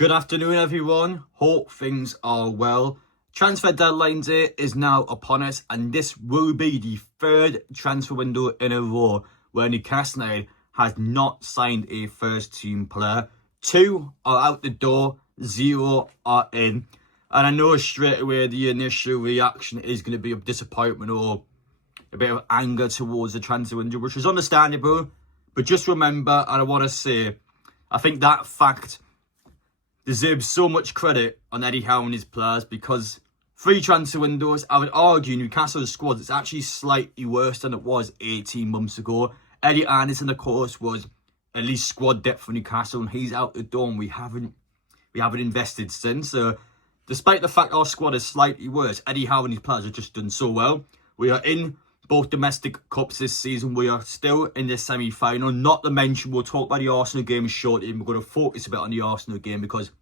Good afternoon, everyone. Hope things are well. Transfer deadline day is now upon us, and this will be the third transfer window in a row where Newcastle United has not signed a first-team player. 2 are out the door, 0 are in. And I know straight away the initial reaction is going to be of disappointment or a bit of anger towards the transfer window, which is understandable. But just remember, and I want to say, I think that fact deserves so much credit on Eddie Howe and his players, because 3 transfer windows, I would argue Newcastle's squad is actually slightly worse than it was 18 months ago. Eddie Anderson, of course, was at least squad depth for Newcastle, and he's out the door, and we haven't invested since. So despite the fact our squad is slightly worse, Eddie Howe and his players have just done so well. We are in both domestic cups this season. We are still in the semi-final. Not to mention, we'll talk about the Arsenal game shortly, and we're going to focus a bit on the Arsenal game because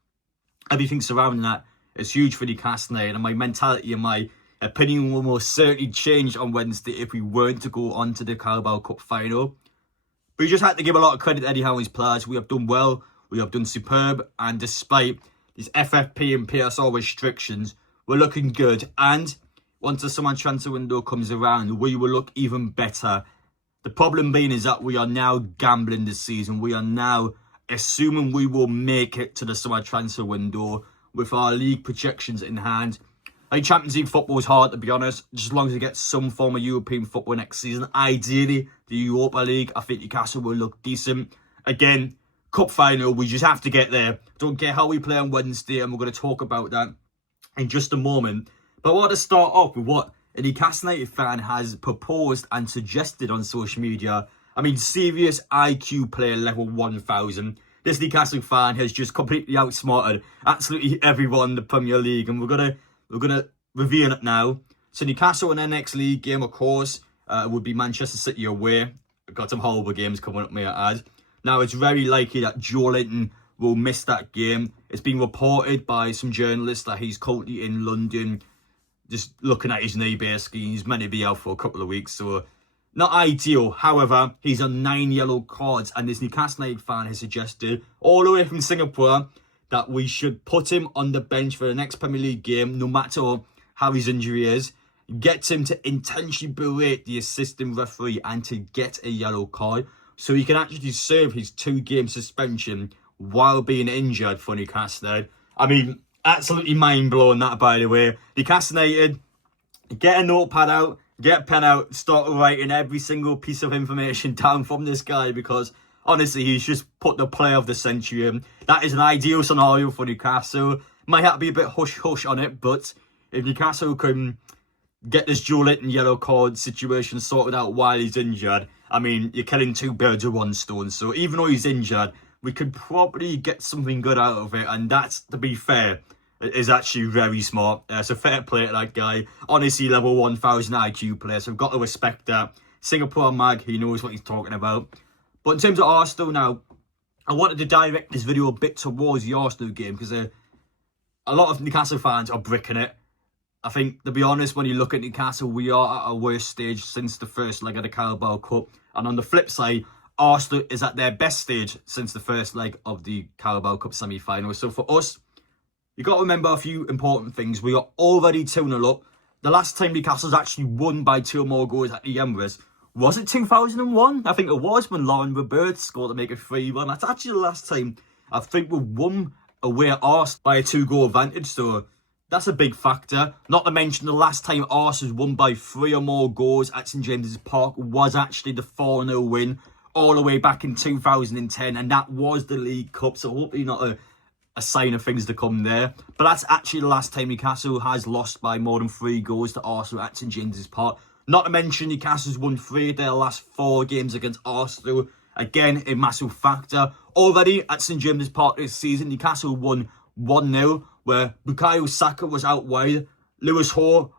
everything surrounding that is huge for Newcastle United, and my mentality and my opinion will most certainly change on Wednesday if we weren't to go on to the Carabao Cup final. But we just had to give a lot of credit to Eddie Howe and his players. We have done well. We have done superb. And despite these FFP and PSR restrictions, we're looking good. And once the summer transfer window comes around, we will look even better. The problem being is that we are now gambling this season. We are now assuming we will make it to the summer transfer window with our league projections in hand. I think Champions League football is hard, to be honest, just as long as we get some form of European football next season. Ideally, the Europa League, I think Newcastle will look decent. Again, cup final, we just have to get there. Don't care how we play on Wednesday, and we're going to talk about that in just a moment. But I want to start off with what a Newcastle United fan has proposed and suggested on social media. I mean, serious IQ player level 1000. This Newcastle fan has just completely outsmarted absolutely everyone in the Premier League, and we're gonna reveal it now. So Newcastle in their next league game, of course, would be Manchester City away. We've got some horrible games coming up, may I add. Now, it's very likely that Joelinton will miss that game. It's been reported by some journalists that he's currently in London, just looking at his knee, basically. He's meant to be out for a couple of weeks, so not ideal. However, he's on 9 yellow cards, and this Newcastle United fan has suggested, all the way from Singapore, that we should put him on the bench for the next Premier League game, no matter how his injury is. Get him to intentionally berate the assistant referee and to get a yellow card, so he can actually serve his 2-game suspension while being injured for Newcastle United. I mean, absolutely mind-blowing that, by the way. Newcastle United, get a notepad out, get a pen out, start writing every single piece of information down from this guy, because honestly, he's just put the player of the century in. That is an ideal scenario for Newcastle. Might have to be a bit hush-hush on it, but if Newcastle can get this Joelinton yellow card situation sorted out while he's injured, I mean, you're killing 2 birds with 1 stone. So even though he's injured, we could probably get something good out of it, and that's, to be fair, is actually very smart. So fair play to that guy. Honestly, level 1000 IQ player, so we've got to respect that. Singapore mag, he knows what he's talking about. But in terms of Arsenal now, I wanted to direct this video a bit towards the Arsenal game, because a lot of Newcastle fans are bricking it. I think, to be honest, when you look at Newcastle, we are at our worst stage since the first leg of the Carabao Cup. And on the flip side, Arsenal is at their best stage since the first leg of the Carabao Cup semi-final. So for us, you've got to remember a few important things. We are already 2-0 up. The last time Newcastle's actually won by 2 or more goals at the Emirates, was it 2001? I think it was, when Lauren Roberts scored to make it 3-1. That's actually the last time I think we won away at Arsenal by a 2-goal advantage. So that's a big factor. Not to mention the last time Arsenal won by 3 or more goals at St James's Park was actually the 4-0 win all the way back in 2010. And that was the League Cup. So hopefully not a sign of things to come there. But that's actually the last time Newcastle has lost by more than 3 goals to Arsenal at St James's Park. Not to mention Newcastle's won 3 of their last 4 games against Arsenal. Again, a massive factor. Already at St James's Park this season, Newcastle won 1-0, where Bukayo Saka was out wide. Lewis Hall,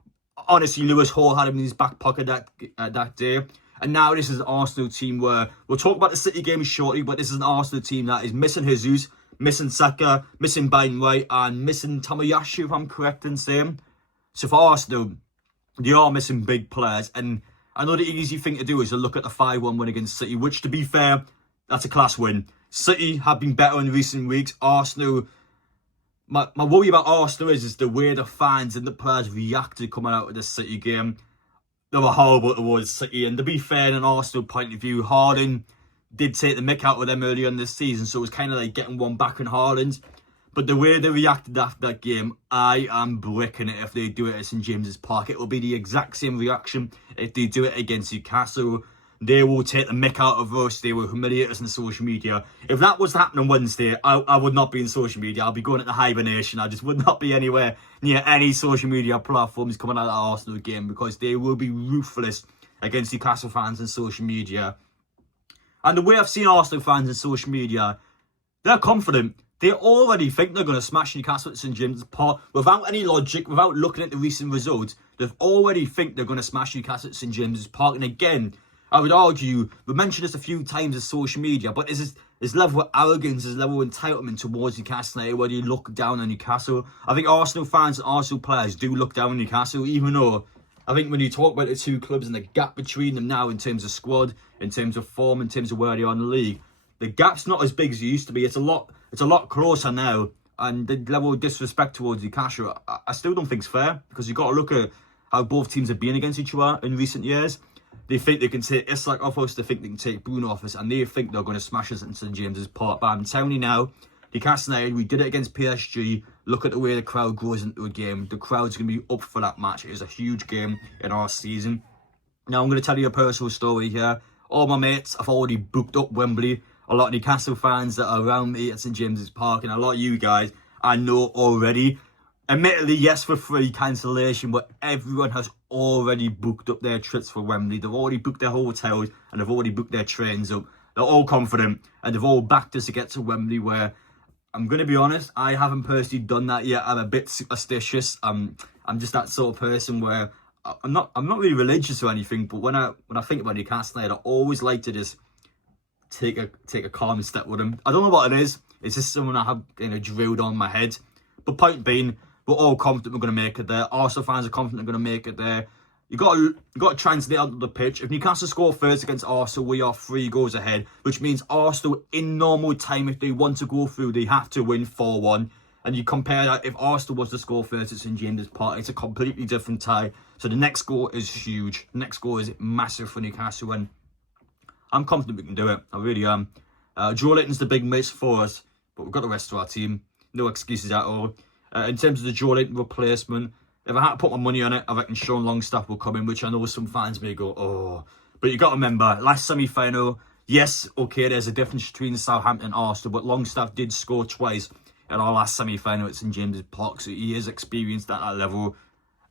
honestly, Lewis Hall had him in his back pocket that day. And now this is an Arsenal team where, we'll talk about the City game shortly, but this is an Arsenal team that is missing Jesus, missing Saka, missing Bain White, and missing Tomoyasu, if I'm correct in saying. So for Arsenal, they are missing big players, and I know the easy thing to do is to look at the 5-1 win against City, which, to be fair, that's a class win. City have been better in recent weeks. Arsenal my worry about Arsenal is the way the fans and the players reacted coming out of the City game. They were horrible towards City, and to be fair, in an Arsenal point of view, Haaland did take the mick out of them earlier in this season, so it was kind of like getting one back in Haaland. But the way they reacted after that game, I am bricking it if they do it at St James's Park. It will be the exact same reaction if they do it against Newcastle. They will take the mick out of us. They will humiliate us on social media. If that was to happen on Wednesday, I would not be in social media. I'll be going into hibernation. I just would not be anywhere near any social media platforms coming out of the Arsenal game, because they will be ruthless against Newcastle fans on social media. And the way I've seen Arsenal fans on social media, they're confident. They already think they're going to smash Newcastle at St James's Park without any logic, without looking at the recent results. They already think they're going to smash Newcastle at St James's Park. And again, I would argue, we mentioned this a few times on social media, but is this level of arrogance, this level of entitlement towards Newcastle United, where you look down on Newcastle. I think Arsenal fans and Arsenal players do look down on Newcastle, even though I think when you talk about the two clubs and the gap between them now in terms of squad, in terms of form, in terms of where they are in the league, the gap's not as big as it used to be. It's a lot closer now, and the level of disrespect towards Newcastle, I still don't think it's fair, because you've got to look at how both teams have been against each other in recent years. They think they can take Isak off us, they think they can take Bruno off us, and they think they're going to smash us in St James's Park. But I'm telling you now, Newcastle United, we did it against PSG. Look at the way the crowd goes into a game. The crowd's going to be up for that match. It is a huge game in our season. Now, I'm going to tell you a personal story here. All my mates have already booked up Wembley. A lot of Newcastle fans that are around me at St James's Park, and a lot of you guys I know already. Admittedly, yes, for free cancellation, but everyone has already booked up their trips for Wembley. They've already booked their hotels, and they've already booked their trains up. They're all confident, and they've all backed us to get to Wembley, where, I'm going to be honest, I haven't personally done that yet. I'm a bit superstitious. I'm just that sort of person where I'm not really religious or anything, but when I think about Newcastle United, I always like to just take a calm step with them. I don't know what it is. It's just something I have drilled on my head. But point being, we're all confident we're going to make it there. Arsenal fans are confident they're going to make it there. You got to translate onto the pitch. If Newcastle score first against Arsenal, we are 3 goals ahead, which means Arsenal, in normal time, if they want to go through, they have to win 4-1. And you compare that, if Arsenal was to score first at St James's Park, it's a completely different tie. So the next goal is huge. The next goal is massive for Newcastle, and I'm confident we can do it. I really am. Joelinton's the big miss for us, but we've got the rest of our team. No excuses at all. In terms of the Joelinton replacement, if I had to put my money on it, I reckon Sean Longstaff will come in, which I know some fans may go, oh. But you got to remember, last semi-final, yes, okay, there's a difference between Southampton and Arsenal, but Longstaff did score twice in our last semi-final at St James's Park, so he is experienced at that level,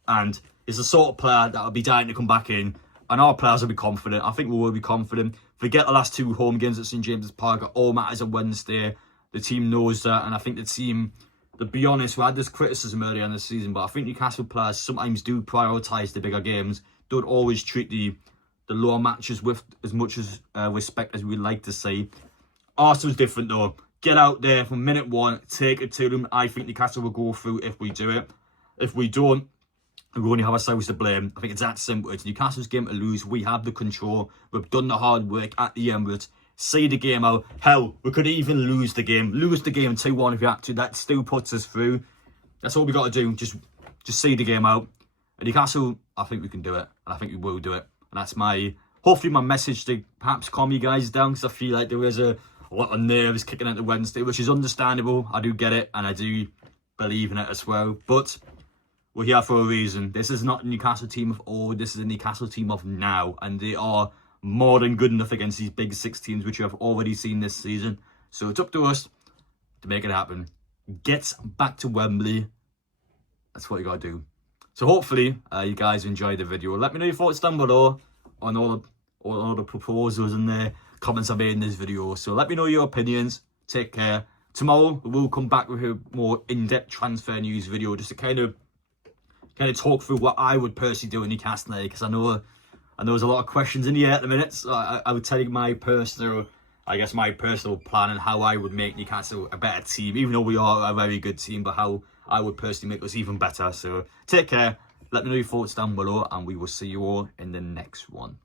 and he's the sort of player that will be dying to come back in, and our players will be confident. I think we will be confident. Forget the last 2 home games at St James's Park. It all matters on Wednesday. The team knows that, and I think the team, to be honest, we had this criticism earlier in the season, but I think Newcastle players sometimes do prioritise the bigger games, don't always treat the lower matches with as much as respect as we'd like to see. Arsenal's different though. Get out there from minute 1, take it to them. I think Newcastle will go through if we do it. If we don't, we only have ourselves to blame. I think it's that simple. It's Newcastle's game to lose. We have the control. We've done the hard work at the Emirates. See the game out. Hell, we could even lose the game. Lose the game 2-1 if you have to. That still puts us through. That's all we got to do. Just see the game out. At Newcastle, I think we can do it. And I think we will do it. And that's hopefully my message to perhaps calm you guys down, because I feel like there is a lot of nerves kicking into Wednesday, which is understandable. I do get it, and I do believe in it as well. But we're here for a reason. This is not a Newcastle team of old. This is a Newcastle team of now. And they are more than good enough against these big 6 teams, which you have already seen this season. So it's up to us to make it happen. Get back to Wembley. That's what you got to do. So hopefully you guys enjoyed the video. Let me know your thoughts down below on all the proposals and the comments I made in this video. So let me know your opinions. Take care. Tomorrow we'll come back with a more in-depth transfer news video, just to kind of talk through what I would personally do in Newcastle, because I know there's a lot of questions in the air at the minute. So I would tell you my personal plan and how I would make Newcastle a better team, even though we are a very good team, but how I would personally make us even better. So take care. Let me know your thoughts down below, and we will see you all in the next one.